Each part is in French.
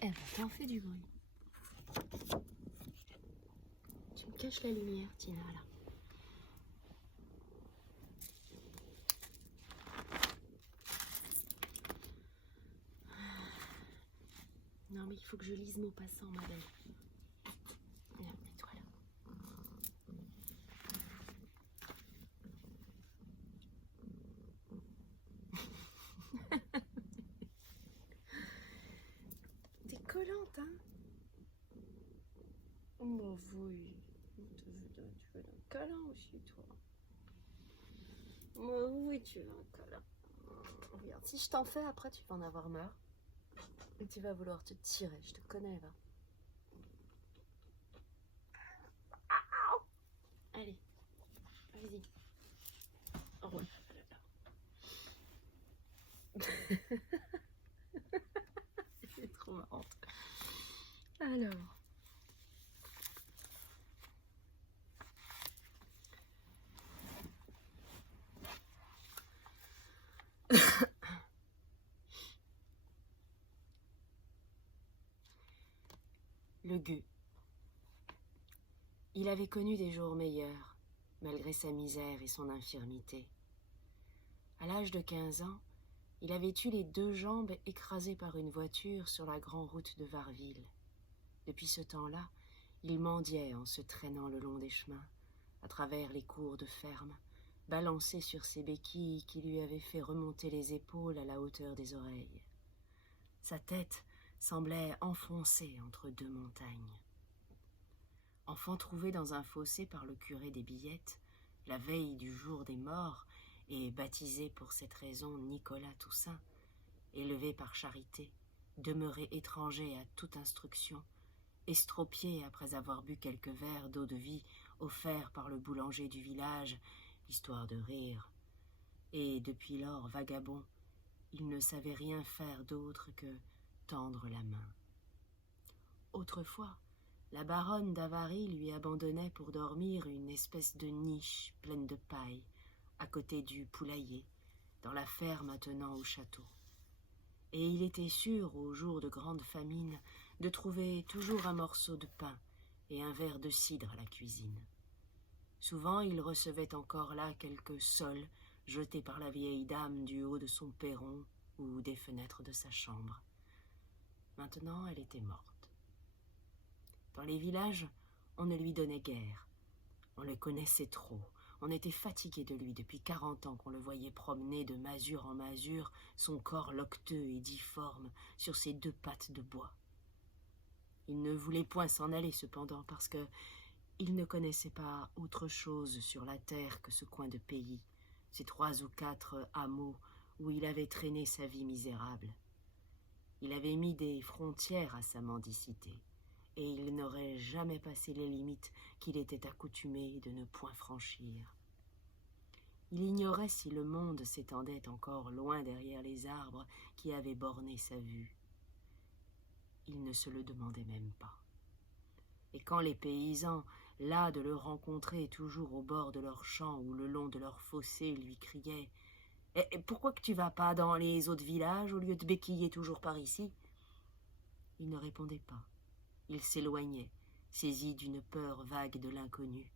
Eh ben, t'en fais du bruit. Tu me caches la lumière, Tina, là. Non, mais il faut que je lise Maupassant, ma belle. Viens, mets-toi là. T'es collante, hein? Oh, oui. Tu veux un câlin aussi, toi? Oh, oui, tu veux un câlin. Regarde, si je t'en fais, après, tu vas en avoir marre. Et tu vas vouloir te tirer, je te connais, va. Allez, vas-y. Oh là là là. C'est trop marrante. Alors. Le gueux. Il avait connu des jours meilleurs, malgré sa misère et son infirmité. À l'âge de 15 ans, il avait eu les 2 jambes écrasées par une voiture sur la grande route de Varville. Depuis ce temps-là, il mendiait en se traînant le long des chemins, à travers les cours de ferme, balancé sur ses béquilles qui lui avaient fait remonter les épaules à la hauteur des oreilles. Sa tête semblait enfoncée entre 2 montagnes. Enfant trouvé dans un fossé par le curé des Billettes, la veille du jour des morts, et baptisé pour cette raison Nicolas Toussaint, élevé par charité, demeuré étranger à toute instruction, estropié après avoir bu quelques verres d'eau-de-vie offerts par le boulanger du village, histoire de rire, et depuis lors vagabond, il ne savait rien faire d'autre que tendre la main. Autrefois, la baronne d'Avary lui abandonnait pour dormir une espèce de niche pleine de paille, à côté du poulailler, dans la ferme attenant au château. Et il était sûr, aux jours de grande famine, de trouver toujours un morceau de pain et un verre de cidre à la cuisine. Souvent, il recevait encore là quelques sols jetés par la vieille dame du haut de son perron ou des fenêtres de sa chambre. Maintenant, elle était morte. Dans les villages, on ne lui donnait guère. On le connaissait trop. On était fatigué de lui depuis 40 ans qu'on le voyait promener de masure en masure, son corps loqueteux et difforme, sur ses 2 pattes de bois. Il ne voulait point s'en aller cependant, parce que il ne connaissait pas autre chose sur la terre que ce coin de pays, ces 3 ou 4 hameaux où il avait traîné sa vie misérable. Il avait mis des frontières à sa mendicité, et il n'aurait jamais passé les limites qu'il était accoutumé de ne point franchir. Il ignorait si le monde s'étendait encore loin derrière les arbres qui avaient borné sa vue. Il ne se le demandait même pas. Et quand les paysans, las de le rencontrer toujours au bord de leurs champs ou le long de leurs fossés, lui criaient « Pourquoi que tu vas pas dans les autres villages au lieu de béquiller toujours par ici ?» Il ne répondait pas. Il s'éloignait, saisi d'une peur vague de l'inconnu,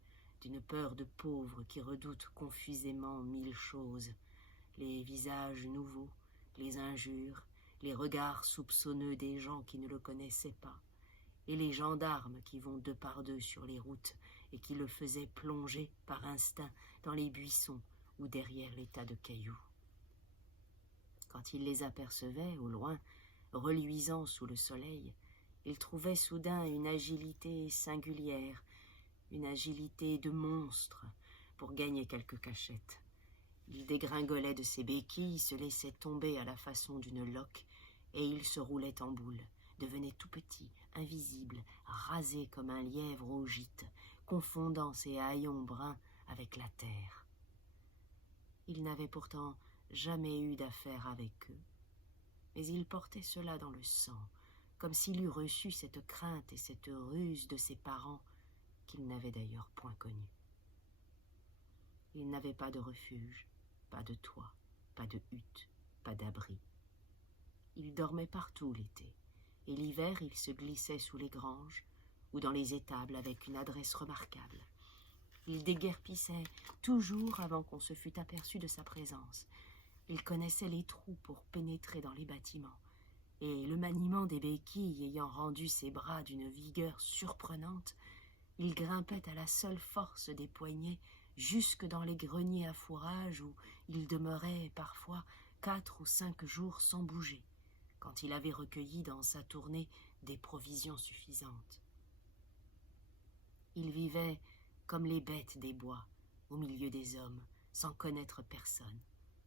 d'une peur de pauvre qui redoute confusément 1000 choses, les visages nouveaux, les injures, les regards soupçonneux des gens qui ne le connaissaient pas, et les gendarmes qui vont 2 par 2 sur les routes et qui le faisaient plonger par instinct dans les buissons ou derrière les tas de cailloux. Quand il les apercevait au loin, reluisants sous le soleil, il trouvait soudain une agilité singulière, une agilité de monstre pour gagner quelques cachettes. Il dégringolait de ses béquilles, se laissait tomber à la façon d'une loque, et il se roulait en boule, devenait tout petit, invisible, rasé comme un lièvre au gîte, confondant ses haillons bruns avec la terre. Il n'avait pourtant jamais eu d'affaire avec eux, mais il portait cela dans le sang, comme s'il eût reçu cette crainte et cette ruse de ses parents qu'il n'avait d'ailleurs point connus. Il n'avait pas de refuge, pas de toit, pas de hutte, pas d'abri. Il dormait partout l'été, et l'hiver il se glissait sous les granges ou dans les étables avec une adresse remarquable. Il déguerpissait toujours avant qu'on se fût aperçu de sa présence. Il connaissait les trous pour pénétrer dans les bâtiments, et le maniement des béquilles ayant rendu ses bras d'une vigueur surprenante, il grimpait à la seule force des poignets jusque dans les greniers à fourrage où il demeurait parfois 4 ou 5 jours sans bouger, quand il avait recueilli dans sa tournée des provisions suffisantes. Il vivait comme les bêtes des bois, au milieu des hommes, sans connaître personne,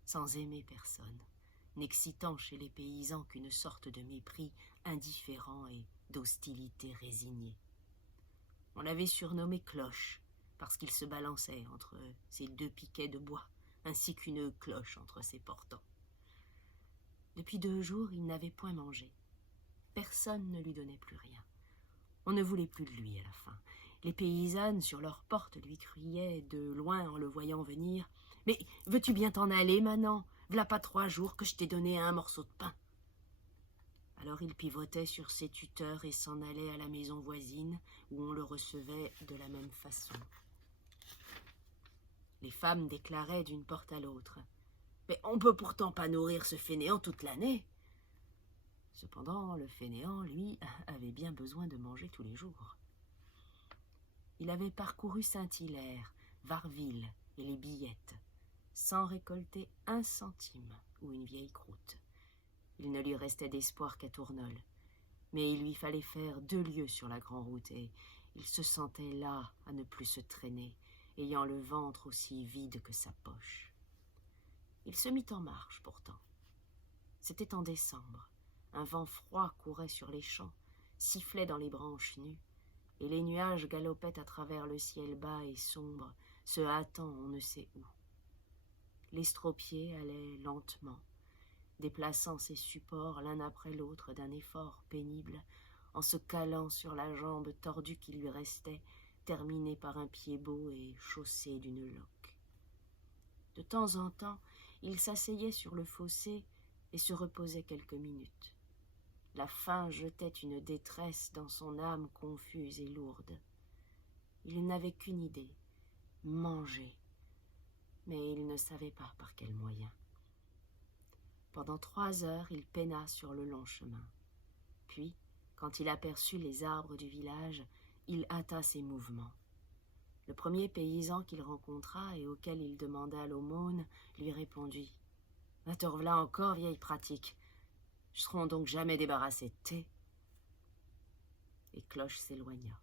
sans aimer personne, n'excitant chez les paysans qu'une sorte de mépris indifférent et d'hostilité résignée. On l'avait surnommé Cloche, parce qu'il se balançait entre ses 2 piquets de bois, ainsi qu'une cloche entre ses portants. Depuis 2 jours, il n'avait point mangé. Personne ne lui donnait plus rien. On ne voulait plus de lui à la fin. Les paysannes sur leurs portes lui criaient de loin en le voyant venir « Mais veux-tu bien t'en aller, Manant? V'là pas 3 jours que je t'ai donné un morceau de pain. » Alors il pivotait sur ses tuteurs et s'en allait à la maison voisine où on le recevait de la même façon. Les femmes déclaraient d'une porte à l'autre « Mais on peut pourtant pas nourrir ce fainéant toute l'année. » Cependant, le fainéant, lui, avait bien besoin de manger tous les jours. Il avait parcouru Saint-Hilaire, Varville et les Billettes, sans récolter 1 centime ou une vieille croûte. Il ne lui restait d'espoir qu'à Tournole, mais il lui fallait faire 2 lieues sur la grande route et il se sentait là à ne plus se traîner, ayant le ventre aussi vide que sa poche. Il se mit en marche pourtant. C'était en décembre. Un vent froid courait sur les champs, sifflait dans les branches nues, et les nuages galopaient à travers le ciel bas et sombre, se hâtant on ne sait où. L'estropié allait lentement, déplaçant ses supports l'un après l'autre d'un effort pénible, en se calant sur la jambe tordue qui lui restait, terminée par un pied beau et chaussé d'une loque. De temps en temps, il s'asseyait sur le fossé et se reposait quelques minutes. La faim jetait une détresse dans son âme confuse et lourde. Il n'avait qu'une idée, manger, mais il ne savait pas par quel moyen. Pendant 3 heures, il peina sur le long chemin. Puis, quand il aperçut les arbres du village, il hâta ses mouvements. Le premier paysan qu'il rencontra et auquel il demanda l'aumône lui répondit « Va te revoilà encore, vieille pratique. Je serai donc jamais débarrassé de thé. » Et Cloche s'éloigna.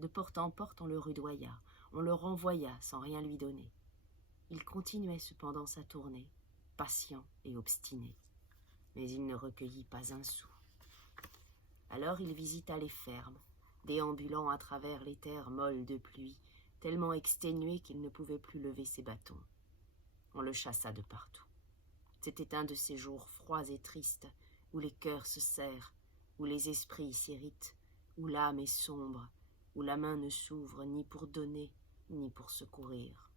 De porte en porte, on le rudoya, on le renvoya sans rien lui donner. Il continuait cependant sa tournée, patient et obstiné, mais il ne recueillit pas un sou. Alors il visita les fermes, déambulant à travers les terres molles de pluie, tellement exténué qu'il ne pouvait plus lever ses bâtons. On le chassa de partout. C'était un de ces jours froids et tristes, où les cœurs se serrent, où les esprits s'irritent, où l'âme est sombre, où la main ne s'ouvre ni pour donner, ni pour secourir.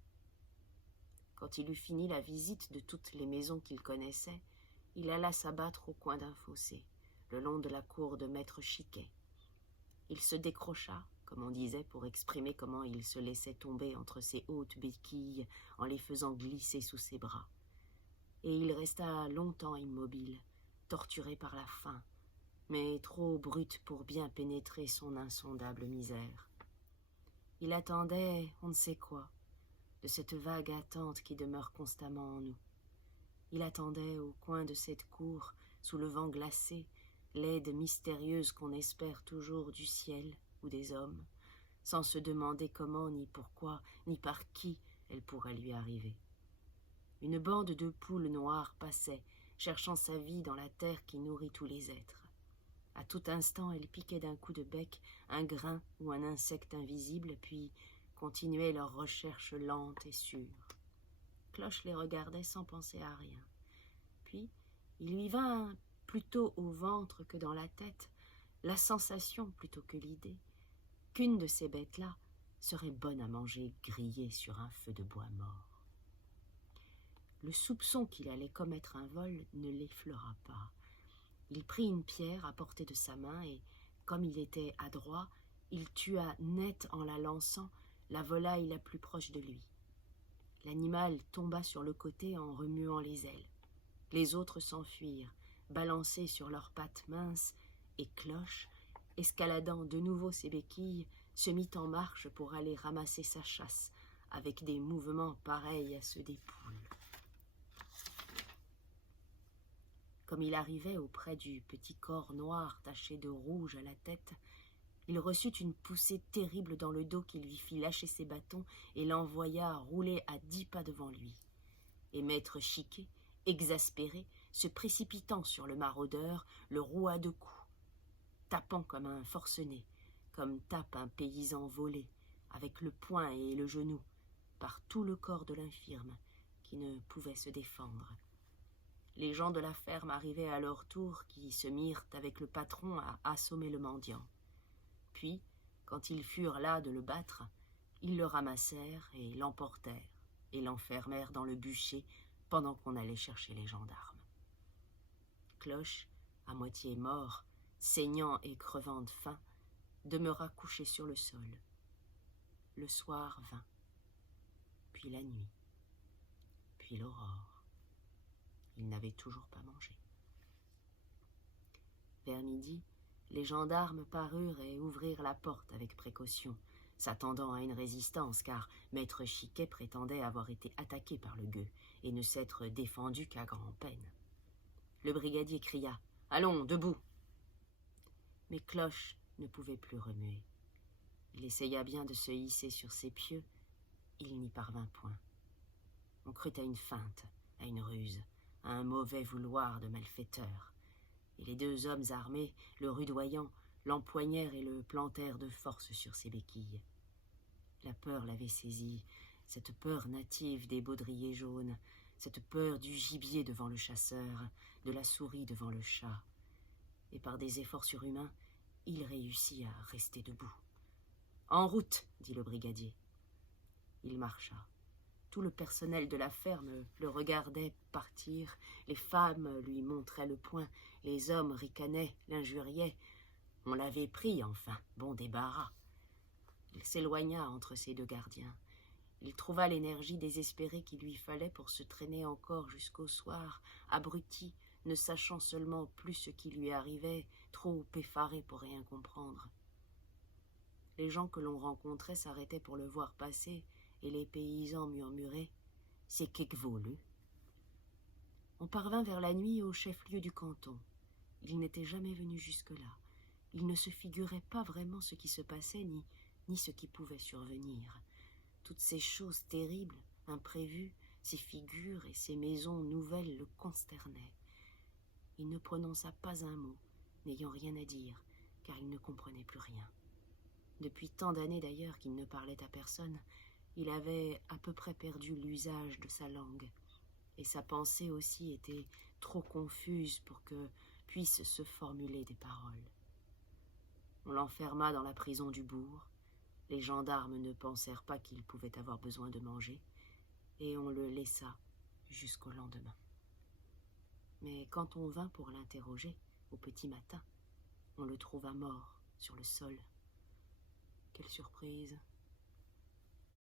Quand il eut fini la visite de toutes les maisons qu'il connaissait, il alla s'abattre au coin d'un fossé, le long de la cour de maître Chiquet. Il se décrocha, comme on disait, pour exprimer comment il se laissait tomber entre ses hautes béquilles en les faisant glisser sous ses bras. Et il resta longtemps immobile, torturé par la faim, mais trop brute pour bien pénétrer son insondable misère. Il attendait on ne sait quoi, de cette vague attente qui demeure constamment en nous. Il attendait au coin de cette cour, sous le vent glacé, l'aide mystérieuse qu'on espère toujours du ciel ou des hommes, sans se demander comment, ni pourquoi, ni par qui elle pourrait lui arriver. Une bande de poules noires passait, cherchant sa vie dans la terre qui nourrit tous les êtres. À tout instant, elles piquaient d'un coup de bec un grain ou un insecte invisible, puis continuaient leur recherche lente et sûre. Cloche les regardait sans penser à rien. Puis, il lui vint, plutôt au ventre que dans la tête, la sensation plutôt que l'idée, qu'une de ces bêtes-là serait bonne à manger grillée sur un feu de bois mort. Le soupçon qu'il allait commettre un vol ne l'effleura pas. Il prit une pierre à portée de sa main et, comme il était adroit, il tua net en la lançant la volaille la plus proche de lui. L'animal tomba sur le côté en remuant les ailes. Les autres s'enfuirent, balancés sur leurs pattes minces, et Cloche, escaladant de nouveau ses béquilles, se mit en marche pour aller ramasser sa chasse, avec des mouvements pareils à ceux des poules. Comme il arrivait auprès du petit corps noir taché de rouge à la tête, il reçut une poussée terrible dans le dos qui lui fit lâcher ses bâtons et l'envoya rouler à 10 pas devant lui. Et maître Chiquet, exaspéré, se précipitant sur le maraudeur, le roua de coups, tapant comme un forcené, comme tape un paysan volé, avec le poing et le genou, par tout le corps de l'infirme, qui ne pouvait se défendre. Les gens de la ferme arrivaient à leur tour, qui se mirent avec le patron à assommer le mendiant. Puis, quand ils furent las de le battre, ils le ramassèrent et l'emportèrent, et l'enfermèrent dans le bûcher pendant qu'on allait chercher les gendarmes. Cloche, à moitié mort, saignant et crevant de faim, demeura couché sur le sol. Le soir vint, puis la nuit, puis l'aurore. Il n'avait toujours pas mangé. Vers midi, les gendarmes parurent et ouvrirent la porte avec précaution, s'attendant à une résistance, car maître Chiquet prétendait avoir été attaqué par le gueux et ne s'être défendu qu'à grand-peine. Le brigadier cria « Allons, debout !» Mais Cloche ne pouvait plus remuer. Il essaya bien de se hisser sur ses pieds, il n'y parvint point. On crut à une feinte, à une ruse, à un mauvais vouloir de malfaiteur, et les deux hommes armés, le rudoyant, l'empoignèrent et le plantèrent de force sur ses béquilles. La peur l'avait saisi, cette peur native des baudriers jaunes, cette peur du gibier devant le chasseur, de la souris devant le chat. Et par des efforts surhumains, il réussit à rester debout. « En route !» dit le brigadier. Il marcha. Tout le personnel de la ferme le regardait partir, les femmes lui montraient le poing, les hommes ricanaient, l'injuriaient. On l'avait pris, enfin, bon débarras. Il s'éloigna entre ces deux gardiens. Il trouva l'énergie désespérée qu'il lui fallait pour se traîner encore jusqu'au soir, abruti, ne sachant seulement plus ce qui lui arrivait, trop effaré pour rien comprendre. Les gens que l'on rencontrait s'arrêtaient pour le voir passer, et les paysans murmuraient « C'est quelque volu ». On parvint vers la nuit au chef-lieu du canton. Il n'était jamais venu jusque-là. Il ne se figurait pas vraiment ce qui se passait, ni ce qui pouvait survenir. Toutes ces choses terribles, imprévues, ces figures et ces maisons nouvelles le consternaient. Il ne prononça pas un mot, n'ayant rien à dire, car il ne comprenait plus rien. Depuis tant d'années d'ailleurs qu'il ne parlait à personne, il avait à peu près perdu l'usage de sa langue, et sa pensée aussi était trop confuse pour que puisse se formuler des paroles. On l'enferma dans la prison du bourg, les gendarmes ne pensèrent pas qu'il pouvait avoir besoin de manger, et on le laissa jusqu'au lendemain. Mais quand on vint pour l'interroger, au petit matin, on le trouva mort sur le sol. Quelle surprise!